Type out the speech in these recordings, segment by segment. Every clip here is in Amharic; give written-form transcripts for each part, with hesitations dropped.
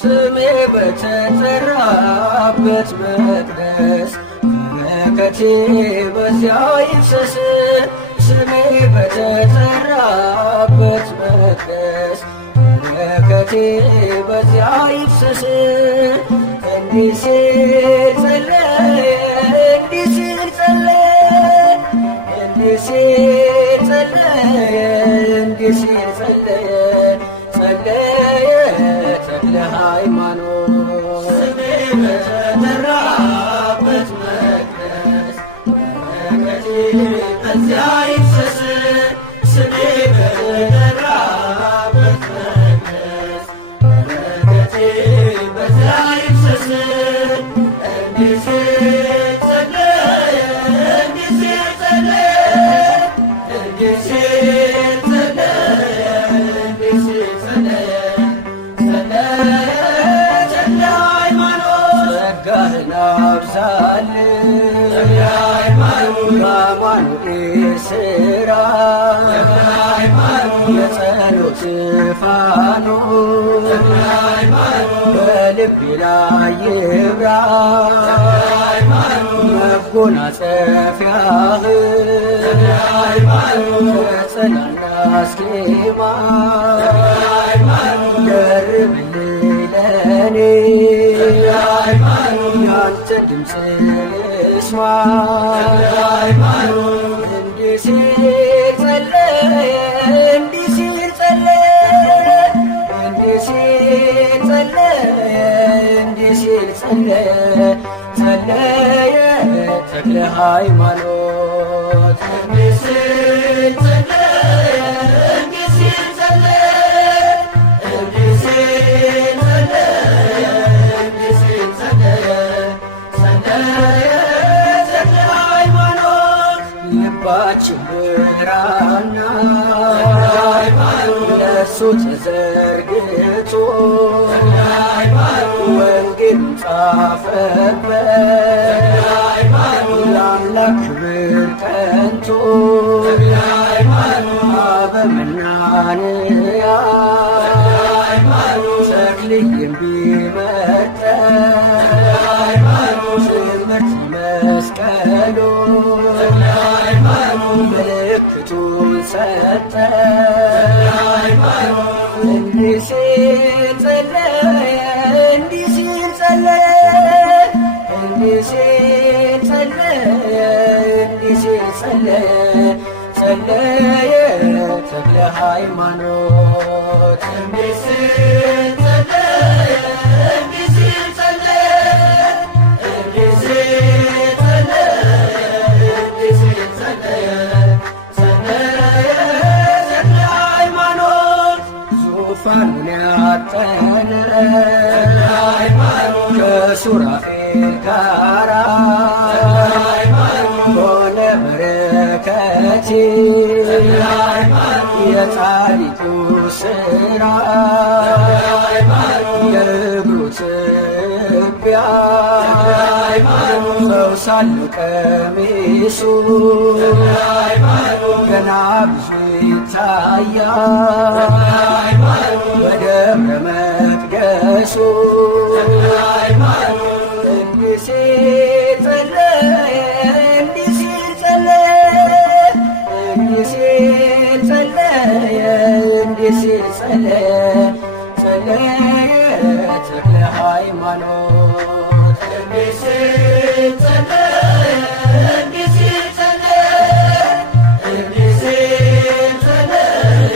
ስሜ በተጠራበት መቅደስ በረከቴ በዚያ ይፍሰስ። ስሜ በተጠራበት መቅደስ በረከቴ በዚያ ይፍሰስ። እንዲህ ሲል ጸለየ፣ እንዲህ ሲል ጸለየ፣ እንዲህ ሲል ጸለየ፣ እንዲህ ሲል ጸለየ ጸለየ ተክለ ሃይማኖት። ስሜ በተጠራበት መቅደስ በረከቴ በዚያ ይፍሰስ። ስሜ በተጠራበት መቅደስ በረከቴ በዚያ ይፍሰስ። እንዲህ ሲል ጸለየ፣ እንዲህ ሲል ጸለየ፣ እንዲህ ሲል ጸለየ፣ እንዲህ ሲል ጸለየ ጸለየ ተክለ ሃይማኖት። ጸጋህን አብዛልኝ ተክለ ሃይማኖት በአማኑኤል ሥራ ተክለ ሃይማኖት የጸሎት ፋኖስ ተክለ ሃይማኖት በልቤ ላይ ይብራ ተክለ ሃይማኖት መጎናጸፊያህ ተክለ ሃይማኖት ከጸናና አስኬማ ተክለ ሃይማኖት ደርብልኝ ለኔ ተክለ ሃይማኖት ያንተን ድምፅ ልስማ ተክለ ሃይማኖት። እንዲህ ሲል ጸለየ፣ እንዲህ ሲል ጸለየ፣ እንዲህ ሲል ጸለየ፣ እንዲህ ሲል ጸለየ ጸለየ ተክለ ሃይማኖት። እንዲህ ሲል ጸለየ፣ እንዲህ ሲል ጸለየ፣ እንዲህ ሲል ጸለየ፣ እንዲህ ሲል ጸለየ ጸለየ ተክለ ሃይማኖት። ልባችን ብራና ተክለ ሃይማኖት ለእሱ ተዘርግቶ ተክለ ሃይማኖት ወንጌል ጻፈበት ተክለ ሃይማኖት ለአምላክ ክብር ቀንቶ ተክለ ሃይማኖት አበምናንያ ተክለ ሃይማኖት ተክልዬም ቢመርጠን ተክለ ሃይማኖት ትምህርት መስቀሉ ተክለ ሃይማኖት ምልክቱን ሰጠ ተክለ ሃይማኖት። እንዲህ ሲል ጸለየ፣ እንዲህ ሲል ጸለየ፣ እንዲህ ሲል ጸለየ፣ እንዲህ ሲል ጸለየ ጸለየ ተክለ ሃይማኖት። እንዲህ ሲል ጸለየ፣ እንዲህ ሲል ጸለየ፣ እንዲህ ሲል ጸለየ፣ እንዲህ ሲል ጸለየ ጸለየ ተክለ ሃይማኖት። ዙፋኑን ያጠነ ተክለ ሃይማኖት ከሱራፌል ጋራ ተክለ ሃይማኖት ሆነ በረከቴ ተክለ ሃይማኖት የጻድቁ ሥራ ተክለ ሃይማኖት የእግሩ ትቢያ ተክለ ሃይማኖት ፈውሳለሁ ቀሚሱ ተክለ ሃይማኖት ገና ብዙ ይታያል ተክለ ሃይማኖት በደብረ መቅደሱ ተክለ ሃይማኖት። እንዲህ ሲል ጸለየ፣ እንዲህ ሲል ጸለየ፣ እንዲህ ሲል ጸለየ፣ እንዲህ ሲል ጸለየ ጸለየ ተክለ ሃይማኖት። እንዲህ ሲል ጸለየ፣ እንዲህ ሲል ጸለየ፣ እንዲህ ሲል ጸለየ፣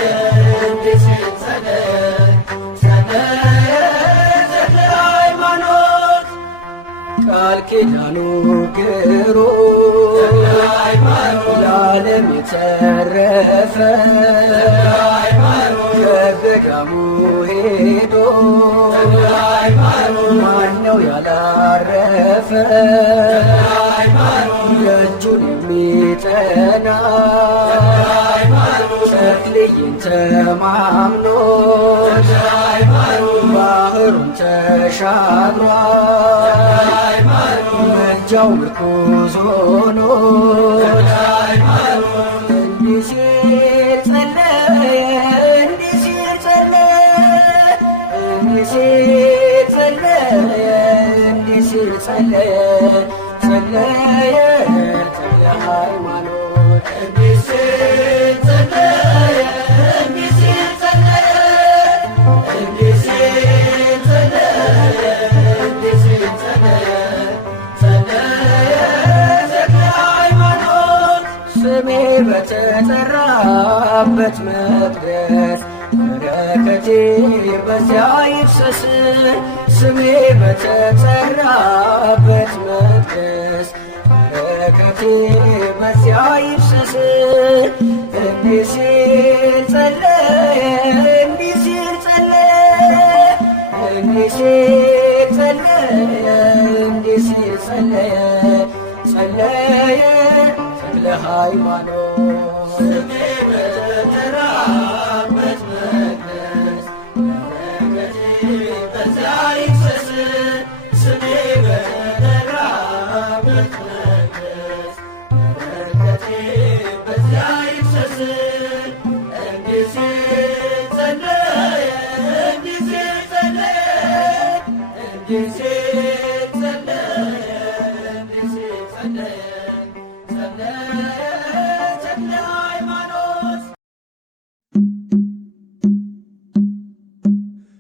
እንዲህ ሲል ጸለየ ጸለየ ተክለ ሃይማኖት። ቃል ኪዳኑ ግሩም ተክለ ሃይማኖት ለዓለም የተረፈ ተክለ ሃይማኖት ከገዳሙ ሄዶ ተክለ ሃይማኖት ማነው ያላረፈ ተክለ ሃይማኖት ደጁን የሚጠና ተክለ ሃይማኖት ተክልዬን ተማምኖ ተክለ ሃይማኖት ባህሩን ተሻግሯል ተክለ ሃይማኖት መልጃው ምርኩዝ ሆኖ ተክለ ሃይማኖት። እንዲህ ሲል ጸለየ፣ እንዲህ ሲል ጸለየ፣ እንዲህ ሲል ጸለየ ጸለየ ተክለ ሃይማኖት እንዲህ ሲል ጸለየ እንዲህ ሲል ጸለየ እንዲህ ሲል ጸለየ እንዲህ ሲል ጸለየ ጸለየ ተክለ ሃይማኖት ስሜ በተጠራበት መቅደስ በረከቴ በዚያ ይፍሰስ ስሜ በተጠራበት መቅደስ በረከቴ በዚያ ይፍሰስ እንዲህ ሲል ጸለየ እንዲህ ሲል ጸለየ እንዲህ ሲል ጸለየ እንዲህ ሲል ጸለየ ጸለየ ተክለ ሃይማኖት ስሜ በተጠራበት መቅደስ በረከቴ በዚያ ይፍሰስ ስሜ በተጠራበት